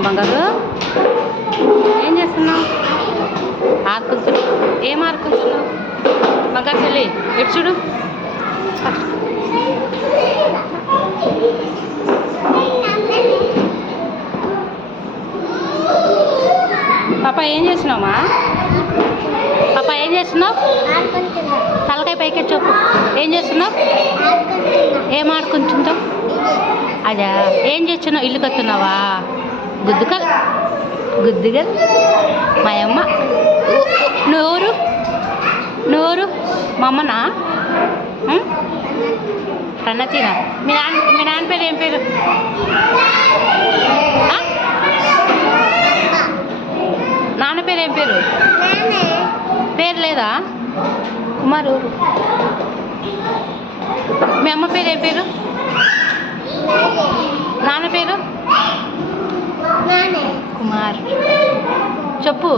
చేస్తున్నావు బంగారు? ఏం చేస్తున్నావు? ఆడుకుంటున్నావు. ఏం ఆడుకుంటున్నావు బంగారు చెల్లి? ఎటు చూడు. పాప ఏం చేస్తున్నావమ్మా? పాప ఏం చేస్తున్నావు? తలకాయ పైకి చెప్పు. ఏం చేస్తున్నావు? ఏం ఆడుకుంటున్నావు? అదా ఏం చేస్తున్నావు? ఇల్లు కట్టున్నావా? గుద్దుకల్ గుద్దుగల్ మా అమ్మ. నోరు నోరు మా అమ్మనా? రన్నతీనా? మీ నాన్న పేరు ఏం పేరు? నాన్న పేరు ఏం పేరు? పేరు లేదా? కుమారు. మీ అమ్మ పేరు ఏం పేరు? నాన్న పేరు? కుమార్. చెప్పు.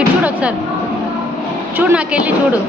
ఇటు చూడు ఒకసారి. చూడు, నాకెళ్ళి చూడు.